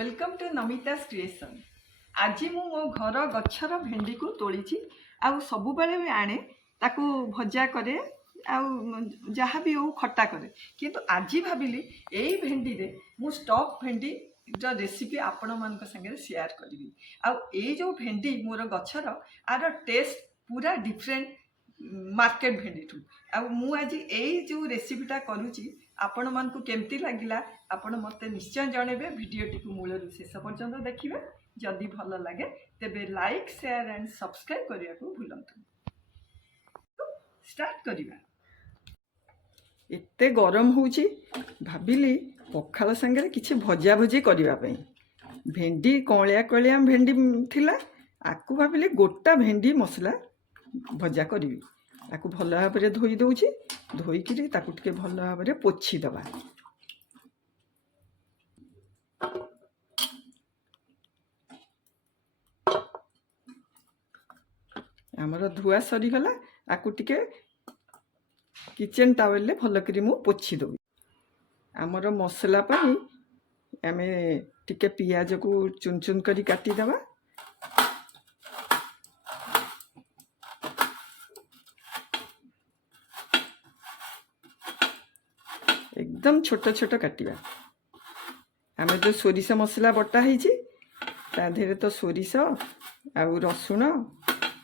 Welcome to नमिता's creation. आज मु मो घर गच्छर भेंडी को तोड़ी आउ सब बेले भी आने ताकू भजा करे जहाँ भी हो खट्टा करे किंतु आज भाविली यही भेंडी रे मु स्टॉक भेंडी रेसिपी आपण मान संगे शेयर करी आई जो भेंडी मोर गच्छर आर टेस्ट पूरा डिफरेंट मार्केट भेंडी ठू आज यही जो रेसिपीटा करुच्ची आपण मानकु केमती लागिला आपण मते निश्चय जनइबे भिडियोटी को मूलरू शेष पर्यंत देखिबे। जदि भल लगे तेबे लाइक शेयर एंड सब्सक्राइब करिया को भूलंतु। स्टार्ट करिबा। एते गरम होउची भाबिली पखाल संगे किछि भजा भजी करिबा पई भेंडी कळिया कळिया भेंडी थिला आकु भाबिली गोटा भेंडी मसला भजा करिबी। ताकू भल भाव में धोई दौची धोईक टे भल भाव में पोछि दबा। आमर धुआ सरीगला आकु टिके किचन टावेल भल करी मु पोछि दबी। आमर मसला पाई आमे टिके पियाज को चुन चुन करी काटी दबा। एकदम छोट छोट काटिबा। आमे जो सोरिष मसला बटा है ताधे तो सोरिष आउ रसुण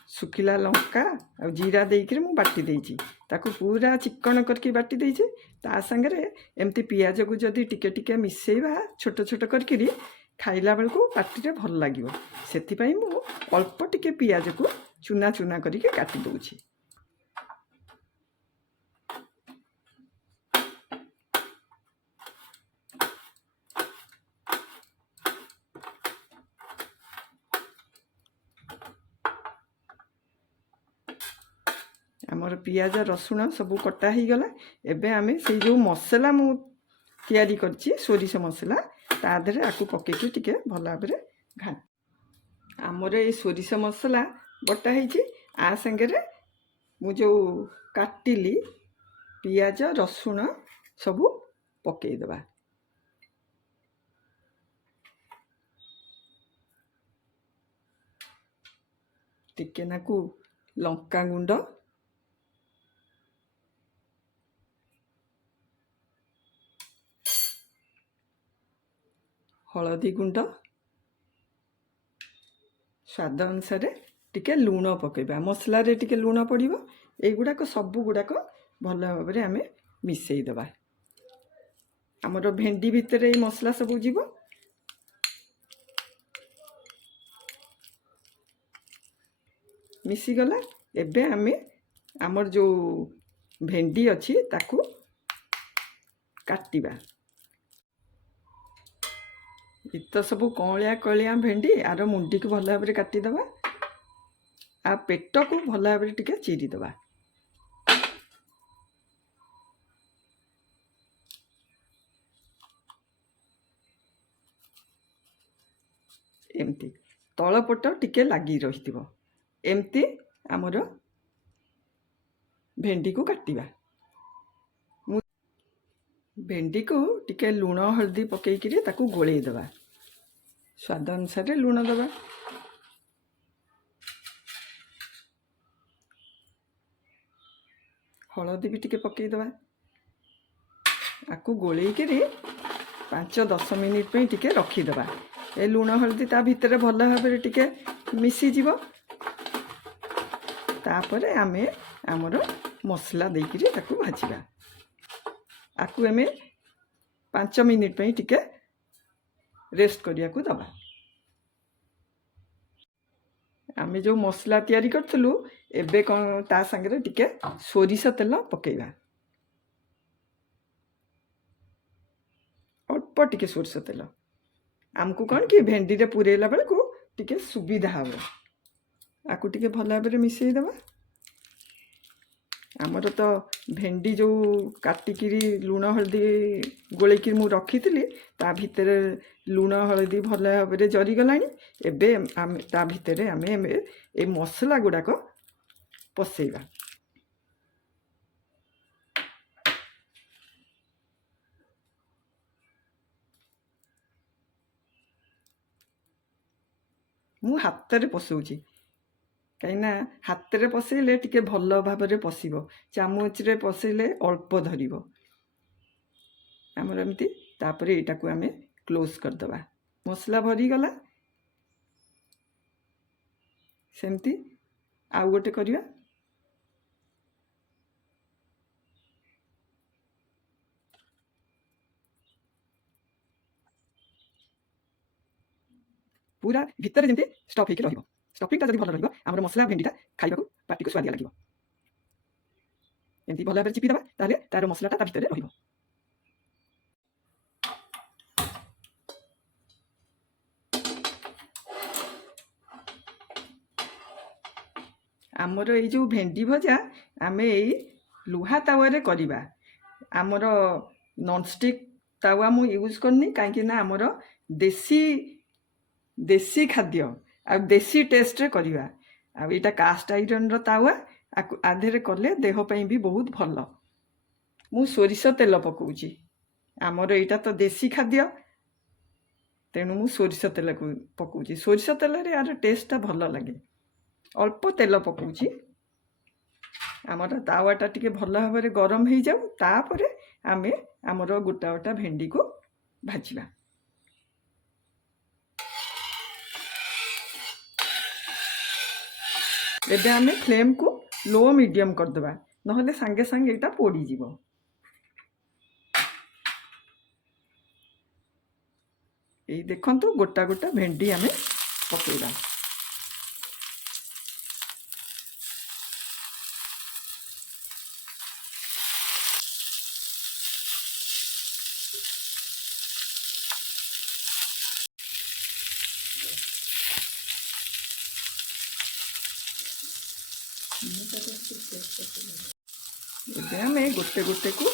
सुखिला लंका आ जीरा देकर मु बाटी देइछि ताकू पूरा चिकन करके बाटी देइछि। ता संगे एमती पियाज को जदि टिके टिके मिसेइबा छोट छोट करके खाइला बेल को पाटी रे भल लागिवो सेति पई मु अल्प टिके पियाज को चुना चुना करके काटी दउछि। आमर पियाज रसुण सब कटा ही गला। एबे आमे से जो मसला मु तैयारी करछि सोरिष मसला ता देरे आकु पकेकी टिके भल भाबरे घा। आमर ए सोरिष मसला बटा ହେଇछि आ संगे रे मु जो काटिली पियाज रसुण सब पके देबा। टिके नाकु लंका गुंड हलदी गुंड स्वाद अनुसार टिके लूण पकेबा। मसला रे टिके लूण पड़िबो। ए गुडाक सब गुडाक भल भाव में आमे मिसई देबा। हमर भेंडी भितर ए मसला सब जीवो। मिसी गला। एबे आमे हमर जो भेंडी अछि ताकू काटिबा। इत सब कलिया कलिया भेंडी आर मुंडी को भल भाव में काटिदबा। आ पेट को भल भाव में टिके चिरी दबा। एमती तलपट टिके लगी रही एमती आमर भेंडी को काटिबा। भेंडी को टिके लूण हल्दी पकईकरी ताकू गोलई दबा। स्वाद अनुसार लूण दबा। हलदी भी टिके पकई दबा। आकू गोलई करी 5-10 मिनिट पे टिके रखी दबा। ए लूण हल्दी ता भितर भल भाव में टिके मिसी जीवो। तापरे आमे आमर मसला देइकरी ताकू भाजिबा। आकु एमे 5 मिनिट पे टिके रेस्ट करिया को दबा। आमे जो मसला तैयारी करथलु एबे कोन ता संगे टिके सोरिष तेल पकेइबा। अल्प टिके सोरिष तेल आमको कौन कि भेंडी रे पुरेला बेल को टिके सुविधा हो। आकु टिके भल भाव में मिसई दबा। आमर तो भेंडी जो काटिकी लूण हल्दी गोलैकी मु रखी ता भितर लूण हल्दी भल भाव में जरीगला। एबे ता भितर आमे ए मसला गुड़ाक पसैबा। ମୁଁ ହାତରେ ପଶଉଛି, କାହିଁକିନା ହାତରେ ପଶେଇଲେ ଟିକେ ଭଲ ଭାବରେ ପଶିବ, ଚାମଚରେ ପଶେଇଲେ ଅଳ୍ପ ଧରିବ ଆମର ଏମିତି। ତାପରେ ଏଇଟାକୁ ଆମେ କ୍ଲୋଜ୍ କରିଦେବା। ମସଲା ଭରିଗଲା, ସେମିତି ଆଉ ଗୋଟେ କରିବା। ପୁରା ଭିତରେ ଯେମିତି ଷ୍ଟଫ୍ ହେଇକି ରହିବ। ଷ୍ଟଫିଂଟା ଯଦି ଭଲ ରହିବ ଆମର ମସଲା ଭେଣ୍ଡିଟା ଖାଇବାକୁ ପାଟିକୁ ସୁଆଦିଆ ଲାଗିବ। ଏମିତି ଭଲ ଭାବରେ ଚିପି ଦେବା, ତାହେଲେ ତାର ମସଲାଟା ତା ଭିତରେ ରହିବ। ଆମର ଏଇ ଯେଉଁ ଭେଣ୍ଡି ଭଜା ଆମେ ଏଇ ଲୁହା ତାୱାରେ କରିବା। ଆମର ନନଷ୍ଟିକ୍ ତାୱା ମୁଁ ୟୁଜ୍ କରିନି, କାହିଁକିନା ଆମର ଦେଶୀ ଦେଶୀ ଖାଦ୍ୟ ଆଉ ଦେଶୀ ଟେଷ୍ଟରେ କରିବା। ଆଉ ଏଇଟା କାଷ୍ଟ ଆଇରନ୍ର ତାୱା, ଆ ଦେହରେ କଲେ ଦେହ ପାଇଁ ବି ବହୁତ ଭଲ। ମୁଁ ସୋରିଷ ତେଲ ପକାଉଛି, ଆମର ଏଇଟା ତ ଦେଶୀ ଖାଦ୍ୟ, ତେଣୁ ମୁଁ ସୋରିଷ ତେଲକୁ ପକାଉଛି। ସୋରିଷ ତେଲରେ ଆର ଟେଷ୍ଟଟା ଭଲ ଲାଗେ। ଅଳ୍ପ ତେଲ ପକାଉଛି। ଆମର ତାୱାଟା ଟିକେ ଭଲ ଭାବରେ ଗରମ ହେଇଯାଉ, ତାପରେ ଆମେ ଆମର ଗୋଟା ଗୋଟା ଭେଣ୍ଡିକୁ ଭାଜିବା। ଏବେ ଆମେ ଫ୍ଲେମ୍କୁ ଲୋ ମିଡ଼ିୟମ୍ କରିଦେବା, ନହେଲେ ସାଙ୍ଗେ ସାଙ୍ଗେ ଏଇଟା ପୋଡ଼ିଯିବ। ଏଇ ଦେଖନ୍ତୁ ଗୋଟା ଗୋଟା ଭେଣ୍ଡି ଆମେ ପକାଇବା। ଏବେ ଆମେ ଗୋଟେ ଗୋଟେକୁ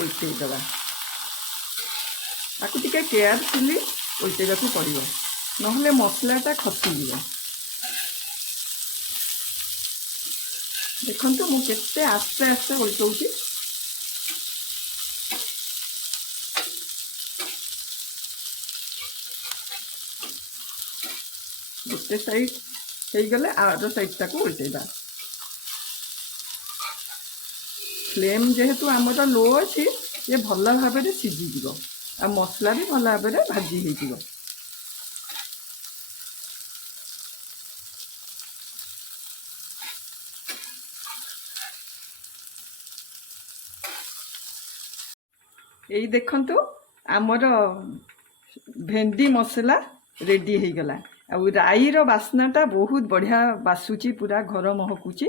ଓଲଟେଇ ଦେବା। ତାକୁ ଟିକେ କେୟାରଫୁଲି ଓଲଟେଇବାକୁ ପଡ଼ିବ, ନହେଲେ ମସଲାଟା ଖସିଯିବ। ଦେଖନ୍ତୁ ମୁଁ କେତେ ଆସ୍ତେ ଆସ୍ତେ ଓଲଟଉଛି। ଗୋଟେ ସାଇଡ୍ ହେଇଗଲେ ଆର ସାଇଡ୍ଟାକୁ ଓଲଟେଇବା। ଫ୍ଲେମ୍ ଯେହେତୁ ଆମର ଲୋ ଅଛି, ଇଏ ଭଲ ଭାବରେ ସିଝିଯିବ ଆଉ ମସଲା ବି ଭଲ ଭାବରେ ଭାଜି ହେଇଯିବ। ଏଇ ଦେଖନ୍ତୁ ଆମର ଭେଣ୍ଡି ମସଲା ରେଡ଼ି ହେଇଗଲା। ଆଉ ରାଇର ବାସ୍ନାଟା ବହୁତ ବଢ଼ିଆ ବାସୁଛି, ପୁରା ଘର ମହକୁଛି।